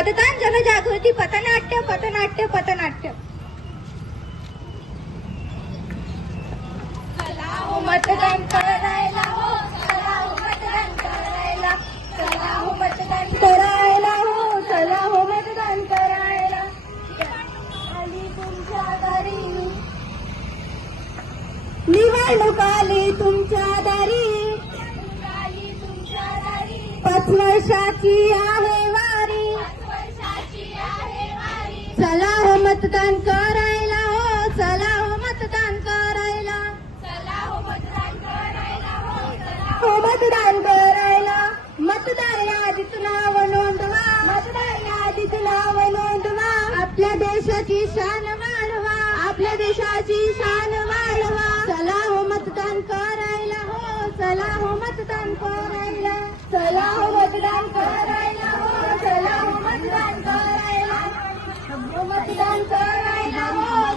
मतदान जनजागृती पथनाट्य पथनाट्य पथनाट्य हो मतदान करायला हो चला हो मतदान करायला. चला हो मतदान करायला हो चला हो मतदान करायला. आली तुमच्या दारी. निवडणूक आली तुमच्या दारी. आली तुमच्या दारी. पाच वर्षाची आहे. मतदान करायला हो चला हो मतदान करायला. हो मतदान करायला मतदार यादीत नाव नोंदवा. मतदार यादीत नाव नोंदवा. आपल्या देशाची शान वाढवा. आपल्या देशाची शान वाढवा. चला हो मतदान करायला हो चला हो मतदान करायला. चला हो मतदान करायला हो चला हो मतदान करायला. हो मतदान करायला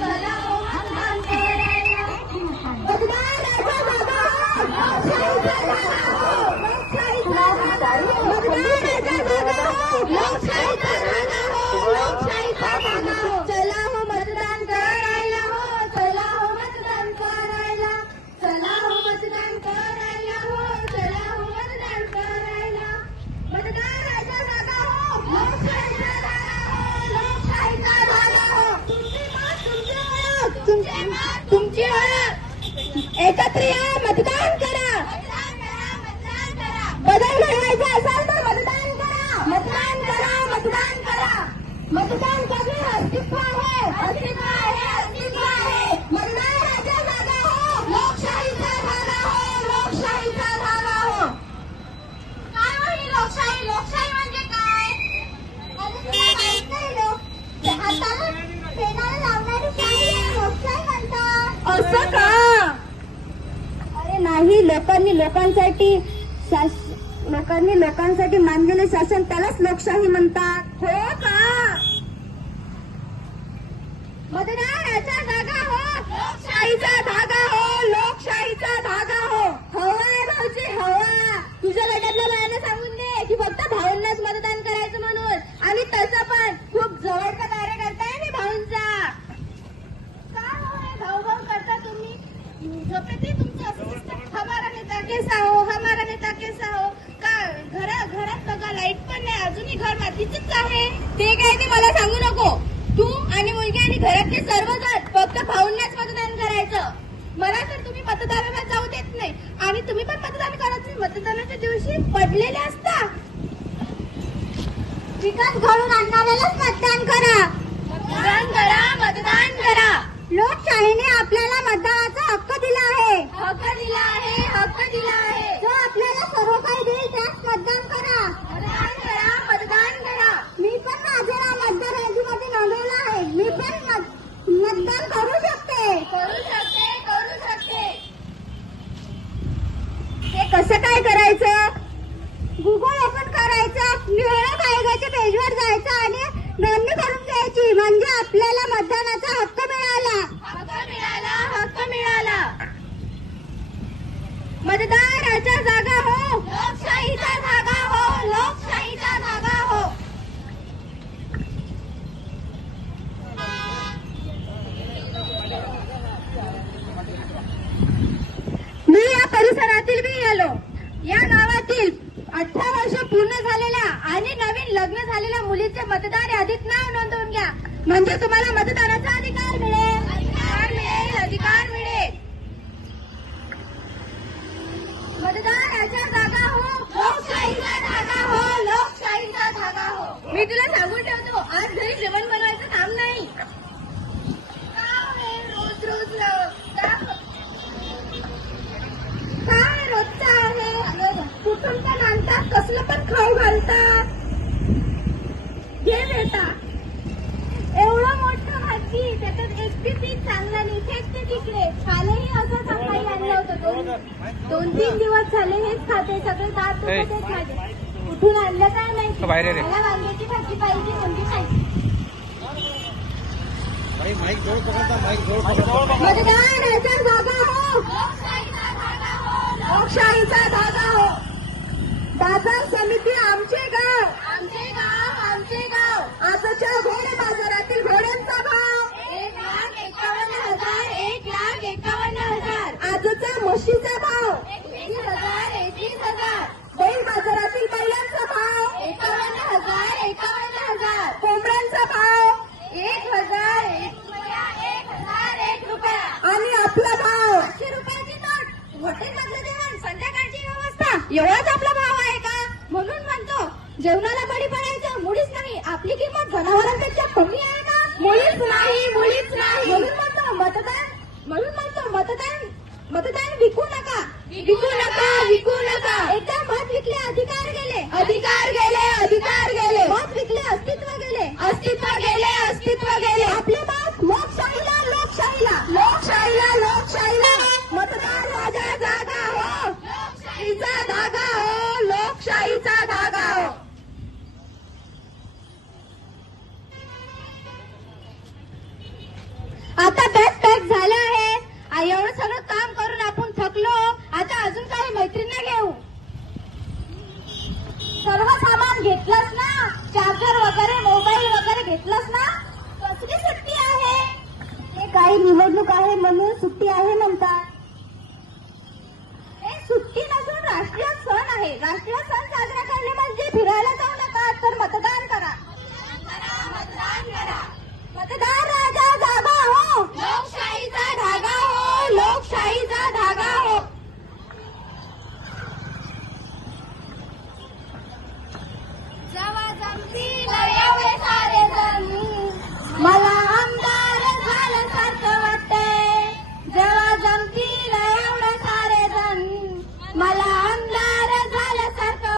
एकत्र या मतदान करा. बदल घडवायचा असाल तर मतदान करा. मतदान करा मतदान करा. मतदान करणे अस्तित्व आहे. अस्तित्व आहे अस्तित्व आहे. जागा हो. लोकशाहीचा जागा हो. लोकशाहीचा जागा हो. काय ही लोकशाही? लोकशाही म्हणजे काय? हाताला पेनाला लावणारी लोकशाही म्हणतात. असं का? नाही लोकांनी लोकांसाठी लोकांनी लोकांसाठी मानलेले शासन त्यालाच लोकशाही म्हणतात. हो का? मतदानाचा धागा हो लोकशाहीचा धागा हो लोकशाहीचा धागा हो. हवा आहे भाऊची हवा. तुझ्या गटातल्या बायाला सांगून दे की फक्त भाऊंनाच मतदान करायचं म्हणून. आणि तसं पण खूप जवळचा कार्यकर्ता आहे मी भाऊंचा. काय हो भाऊ भाऊ करता तुम्ही? झोपेतही तुमचं असं दिसतं हमारा नेता केसा हो हमारा नेता केसा हो का घरा घरात बघा लाइट पण नाही अजूनही घर मातीचंच आहे. ते काय ते मला सांगू नको. तू आणि मुलगी आणि घरातले सर्वजण फक्त भाऊंनाच मतदान करायचं. मला तर तुम्ही मतदानाला जाऊ देत नाही. आणि तुम्ही पण मतदान करत नाही मतदानाच्या दिवशी पडलेले असता. विकास घडून आणणाऱ्यालाच मतदान करा मतदान करा मतदान करा लोकशाहीने आपल्याला मतदानाचा हक्क दिला आहे हक्क दिला आहे हक्क दिला आहे जो आपल्याला सर्व काही देईल त्यास मतदान करा मतदान करा मतदान करा मी पण माझे नाव मतदार यादीमध्ये नोंदवलं आहे मी पण मत- मतदान करू शकते करू शकते करू शकते ते कसं काय करायचं गुगल ओपन करायचं निवडणूक आयोगाच्या पेजवर जायचं आणि नोंदणी करून घ्यायची. म्हणजे आपल्याला मतदानाचा हक्क मिळाला हक्क मिळाला हक्क मिळाला मतदानाचा जागा हो लोकशाहीचा जागा हो लोकशाहीचा जागा हो मी या परिसरातील मी आलो या गावातील अठरा वर्ष पूर्ण झालेल्या आणि नवीन लग्न झालेल्या मुलीचे मतदार यादीत नाव नोंदवून घ्या. म्हणजे तुम्हाला मतदानाचा अधिकार मिळेल. अधिकार मिळेल अधिकार मिळेल. मतदानाच्या जागा हो लोकशाहीचा धागा हो लोकशाहीचा धागा हो. मी तुला सांगून ठेवतो आज घरी जेवण बनवायचं काम नाही. रोज रोज काय? रोजचं आहे? कुठून पण आणतात कसलं पण खाऊ घालतात भाजी त्याच्यात एक बी पीस चांगला नाही. तिकडे. कालही असं सकाळी आणलं होतं. दोन दोन तीन दिवस झाले हेच खाते. सगळे दात दुखत माझे कुठून आणलं काय माहिती? बाहेर ये रे. मला वांग्याची भाजी पाहिजे कोणती पाहिजे भाई माईक जोर पकडता माईक जोर पकडता. मतदानाचा जागा हो. लोकशाहीचा धागा हो. बाजार समिती आमचे गाव आमचे गाव आमचे गाव आपला भाव आहे का? म्हणून म्हणतो जेवणाला बळी पडायचं मुळीच नाही. आपली किंमत जनावरांपेक्षा कमी आहे का? मुळीच नाही मुळीच नाही. म्हणून म्हणतो मतदान म्हणून म्हणतो मतदान मतदान विकू नका. विकू नका विकू नका. एकदा मत विकले अधिकार गेले. अधिकार गेले अधिकार गेले. मत विकले अस्तित्व गेले अस्तित्व गेले. अस्तित्व गेले आपले मत लोकशाहीला लोकशाहीला लोकशाहीला लोकशाहीला मतदार राजा जागा हो लोकशाहीचा धागा हो लोकशाहीचा धागा हो आता बॅग पॅक झालं आहे आ, एवढं सगळं काम करून आपण थकलो आता अजून काही मैत्रिणींना घेऊ सर्व सामान घेतलंस ना चार्जर वगैरे मोबाईल वगैरे घेतलंस ना कसली सुट्टी आहे हे काही निवडणूक आहे म्हणून सुट्टी आहे म्हणतात. हे सुट्टी नसून राष्ट्रीय सण आहे. राष्ट्रीय सण